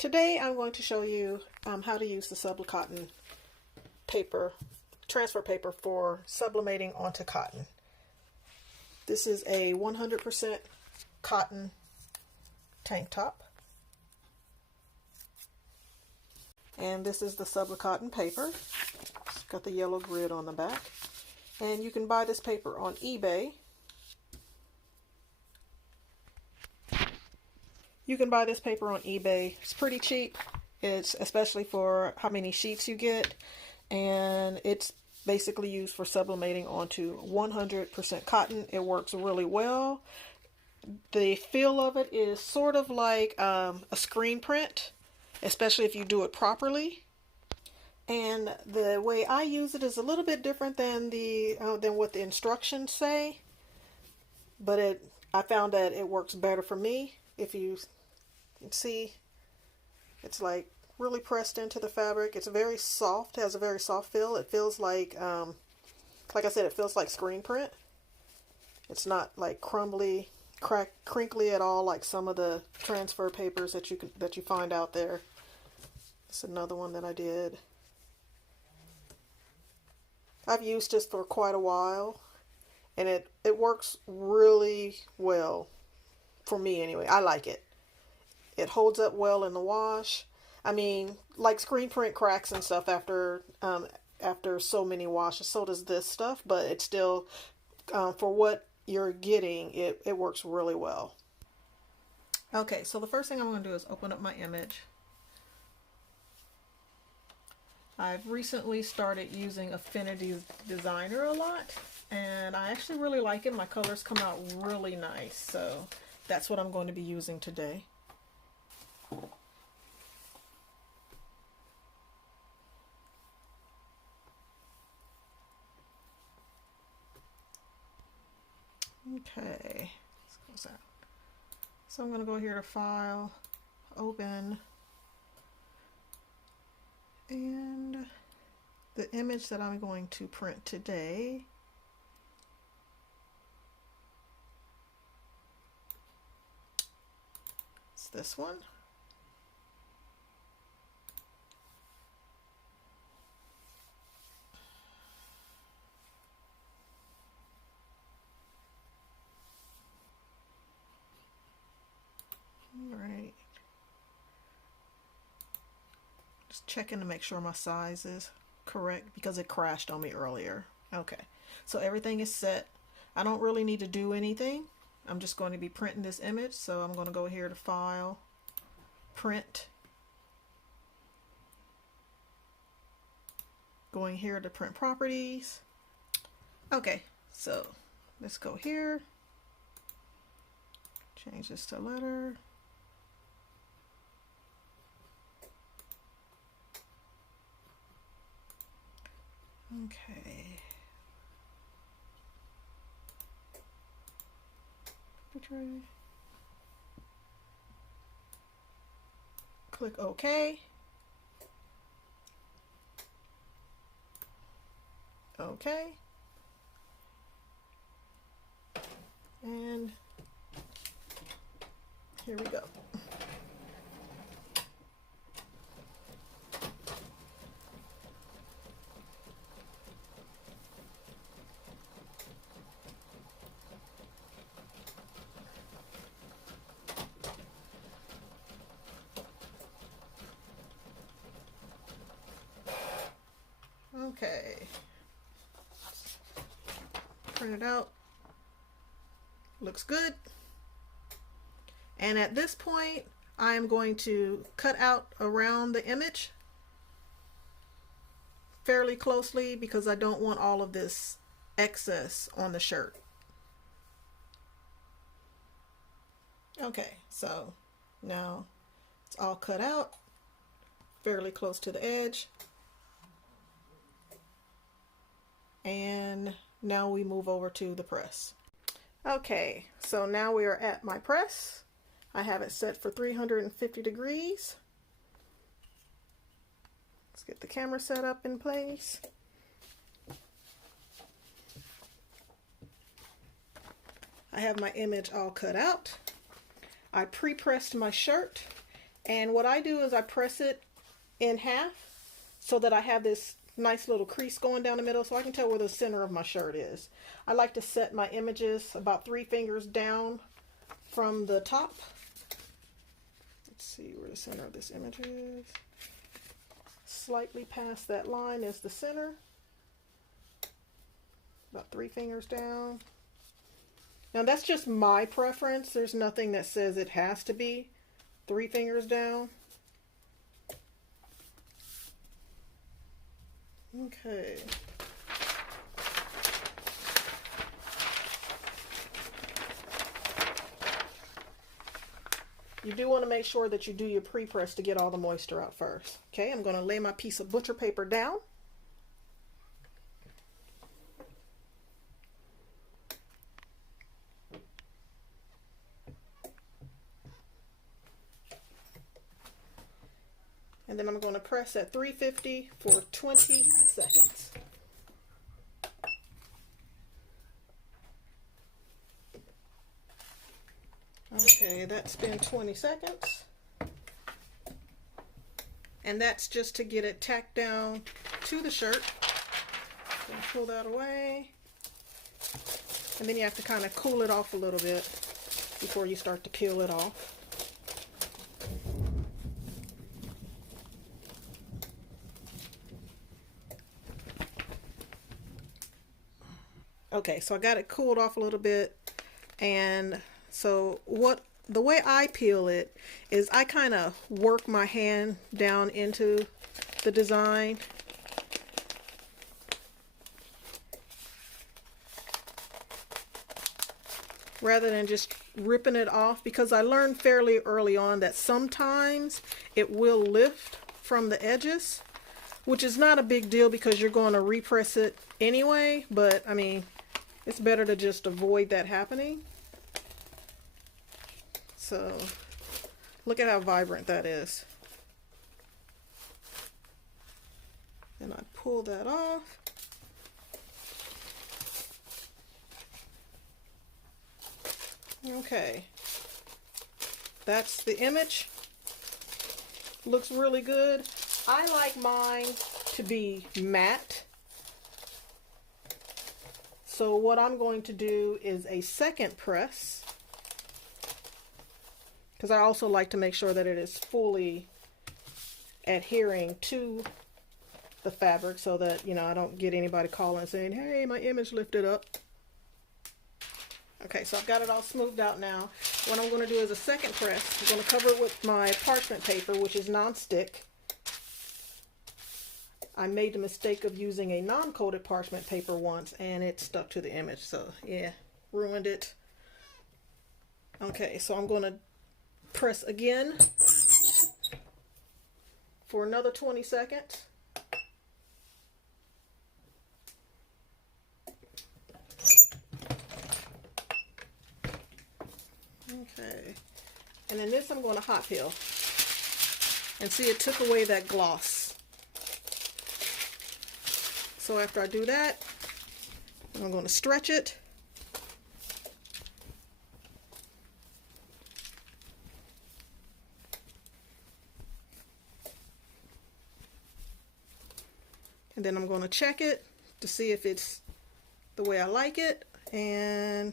Today I'm going to show you how to use the Sublicotton paper, transfer paper for sublimating onto cotton. This is a 100% cotton tank top. And this is the Sublicotton paper. It's got the yellow grid on the back. And you can buy this paper on eBay. You can buy this paper on eBay. It's pretty cheap. It's especially for how many sheets you get. And it's basically used for sublimating onto 100% cotton. It works really well. The feel of it is sort of like a screen print, especially if you do it properly. And the way I use it is a little bit different than what the instructions say. But I found that it works better for me. If you can see, it's like really pressed into the fabric. It's very soft, has a very soft feel. It feels like I said, it feels like screen print. It's not like crumbly, crinkly at all like some of the transfer papers that you find out there. It's another one that I did. I've used this for quite a while, and it works really well for me anyway. I like it. It holds up well in the wash. I mean, like screen print cracks and stuff after so many washes. So does this stuff, but it's still, for what you're getting, it works really well. Okay, so the first thing I'm going to do is open up my image. I've recently started using Affinity Designer a lot, and I actually really like it. My colors come out really nice, so that's what I'm going to be using today. Okay, let's close that. So I'm going to go here to File, Open, and the image that I'm going to print today is this one. Alright. Just checking to make sure my size is correct because it crashed on me earlier. Okay, so everything is set. I don't really need to do anything. I'm just going to be printing this image, so I'm going to go here to File, Print. Going here to Print Properties. Okay, so let's go here. Change this to letter. Okay. Click OK. OK. And here we go. Okay, print it out. Looks good. And at this point, I am going to cut out around the image fairly closely because I don't want all of this excess on the shirt. Okay, so now it's all cut out fairly close to the edge. And now we move over to the press. Okay, so now we are at my press. I have it set for 350 degrees. Let's get the camera set up in place. I have my image all cut out. I pre-pressed my shirt And what I do is I press it in half so that I have this nice little crease going down the middle so I can tell where the center of my shirt is. I like to set my images about 3 fingers down from the top. Let's see where the center of this image is. Slightly past that line is the center. About 3 fingers down. Now that's just my preference. There's nothing that says it has to be 3 fingers down. Okay. You do want to make sure that you do your pre-press to get all the moisture out first. Okay, I'm going to lay my piece of butcher paper down. And then I'm going to press at 350 for 20 seconds. Okay, that's been 20 seconds. And that's just to get it tacked down to the shirt. So pull that away. And then you have to kind of cool it off a little bit before you start to peel it off. Okay, so I got it cooled off a little bit, and so the way I peel it is I kind of work my hand down into the design. Rather than just ripping it off, because I learned fairly early on that sometimes it will lift from the edges, which is not a big deal because you're going to repress it anyway, but I mean, it's better to just avoid that happening. So look at how vibrant that is. And I pull that off. Okay, that's the image. Looks really good. I like mine to be matte. So what I'm going to do is a second press, because I also like to make sure that it is fully adhering to the fabric so that, you know, I don't get anybody calling saying, hey, my image lifted up. Okay, so I've got it all smoothed out now. What I'm going to do is a second press. I'm going to cover it with my parchment paper, which is non-stick. I made the mistake of using a non-coated parchment paper once, and it stuck to the image, so yeah, ruined it. Okay, so I'm going to press again for another 20 seconds. Okay, and then this I'm going to hot peel, and see, it took away that gloss. So after I do that, I'm going to stretch it. And then I'm going to check it to see if it's the way I like it. And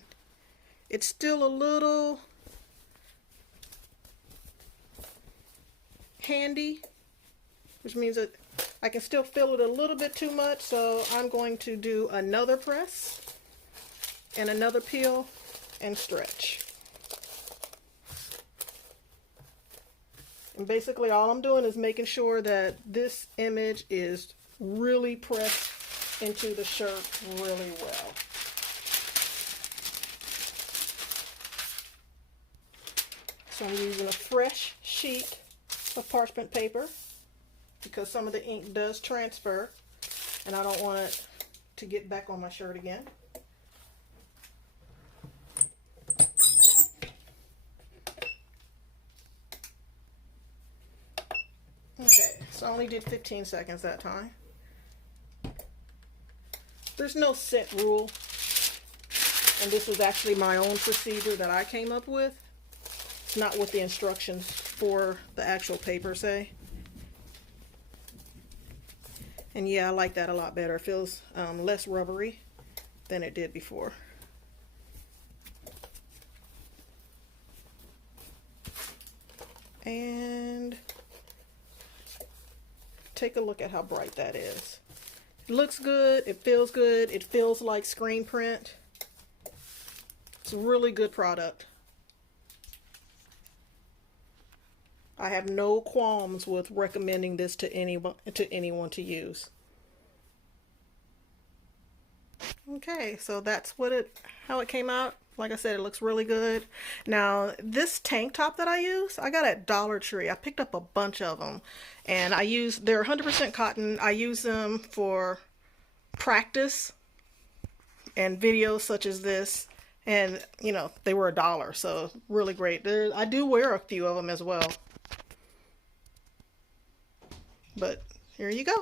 it's still a little handy, which means that I can still feel it a little bit too much, so I'm going to do another press and another peel and stretch. And basically all I'm doing is making sure that this image is really pressed into the shirt really well. So I'm using a fresh sheet of parchment paper, because some of the ink does transfer and I don't want it to get back on my shirt again. Okay, so I only did 15 seconds that time. There's no set rule, and this was actually my own procedure that I came up with. It's not what the instructions for the actual paper, say. And yeah, I like that a lot better. It feels less rubbery than it did before. And take a look at how bright that is. It looks good, it feels like screen print. It's a really good product. I have no qualms with recommending this to anyone to use. Okay, so that's how it came out. Like I said, it looks really good. Now, this tank top that I use, I got at Dollar Tree. I picked up a bunch of them, and they're 100% cotton. I use them for practice and videos such as this, and you know, they were $1, so really great. I do wear a few of them as well. But here you go.